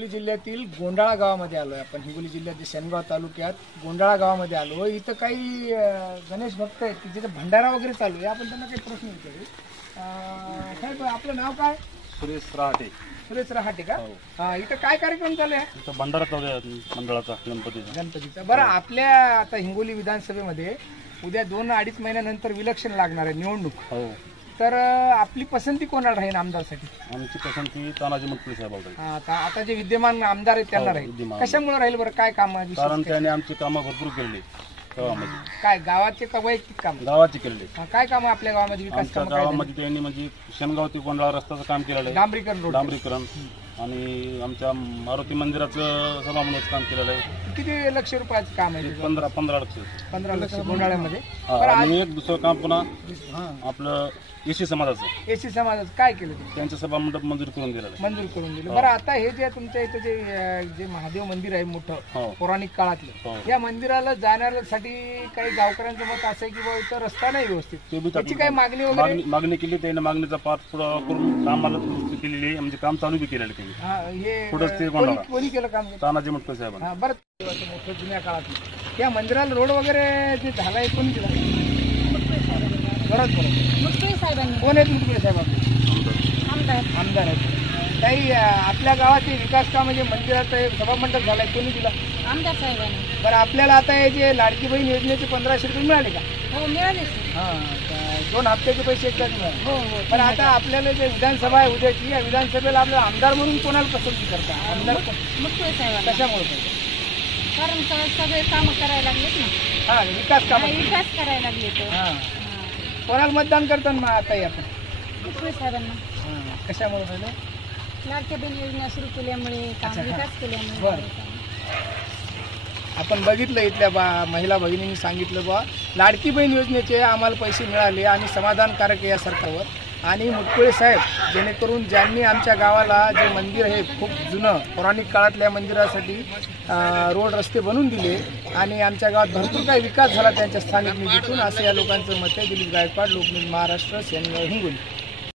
हिंगोली जिल्ह्यातील गोंडाळा गावामध्ये आलो आहे आपण। हिंगोली जिल्ह्यातील शेनगाव तालुक्यात गोंडाळा गावामध्ये आलो। इथं काही गणेश भक्त आहेत की जिथे भंडारा वगैरे चालू आहे। आपण त्यांना काही प्रश्न विचारू। साहेब आपलं नाव काय? सुरेश रहाटे। सुरेश रहाटे का? हां, इथं काय कार्यक्रम चालू आहे? इथं भंडारा चालू आहे मंडळाचा गणपतीचा। बरं, आपल्या आता हिंगोली विधानसभेमध्ये उद्या 2-2.5 महिन्यानंतर विलक्षण लागणार आहे निवडणूक। हो, तर आपली पसंती कोणाला राहील आमदारसाठी? आमची पसंती तानाजी मुटकुळे साहेबांना राहील। आता जे विद्यमान आमदार आहेत त्यांना राहील। कशामुळे राहील बरं? काय काम? कारण त्याने आमची कामं भरपूर केली गावामध्ये। काय गावाचे का वैयक्तिक काम? गावाची केलेली। काय काम आपल्या गावामध्ये? विकास काम गावामध्ये त्यांनी म्हणजे शेनगाव ते गोंडाळा रस्त्याचं काम केलेलं आहे, डांबरीकरण आणि आमच्या मारुती मंदिराचं सभामंडपाचं काम केलेलं आहे। किती लक्ष रुपयाचं काम आहे? 15 लक्ष। 15 लक्ष गोंडाळ्यामध्ये। आणि एक दुसरं काम पुन्हा आपलं एसी समाजाचं। एसी समाजाचं काय केलं? त्यांचं सभामंडप मंजूर करून दिलेलं आहे। मंजूर करून दिलं। बरं, आता हे जे तुमच्या इथं जे महादेव मंदिर आहे मोठं पौराणिक काळातलं, या मंदिराला जाण्यासाठी काही गावकऱ्यांचं मत असं आहे की बाबा इथं रस्ता नाही व्यवस्थित, त्याची काही मागणी वगैरे मागणी केली त्याने। मागणीचा पाठपुरावा करून कामाला केलेली आहे, म्हणजे काम चालू बी केलेलं त्यांनी। हे कोणी केलं काम? तानाजी मुटकुळे साहेबांना। बरं, मोठं जुन्या काळातलं त्या मंदिराला रोड वगैरे जे झालाय कोणी केला? मुटकुळे साहेबांनी। कोण आहेत मुटकुळे साहेब? आमदार आहेत। काही आपल्या गावाचे विकास काम म्हणजे मंदिराचं सभामंडप झालाय कोणी दिला? आमदार साहेबांनी। बरं, आपल्याला आता हे जे लाडकी बहीण योजनेचे 1500 रुपये मिळाले का? हो, मिळाले। हां, 2 हप्त्याचे पैसे एकदाच मिळाले। हो। पण आता आपल्याला जे विधानसभा आहे उद्याची, या विधानसभेला आपल्याला आमदार म्हणून कोणाला पसंती करता? आमदार मुटकुळे साहेबांना। कशामुळे पाहिजे? कारण सगळे कामं करायला लागलेत ना। हां, विकास काम विकास करायला लागले। हां, कोणाला मतदान करतात मग आता आपण? मुटकुळे साहेबांना। कशामुळे पाहिजे? लाडक्या बहीण योजना सुरू केल्यामुळे, विकास केल्यामुळे। बरं, आपण बघितलं इथल्या महिला भगिनींनी सांगितलं बा लाडकी बहीण योजनेचे आम्हाला पैसे मिळाले आणि समाधानकारक आहे या सरकारवर। आणि मुटकुळे साहेब जेणेकरून ज्यांनी आमच्या गावाला जे मंदिर आहे खूप जुनं पौराणिक काळातल्या मंदिरासाठी रोड रस्ते बनवून दिले आणि आमच्या गावात भरपूर काही विकास झाला त्यांच्या स्थानिक निधीतून, असं या लोकांचं मत आहे। दिलीप गायकवाड, लोकमत महाराष्ट्र, शेनगाव, हिंगोली।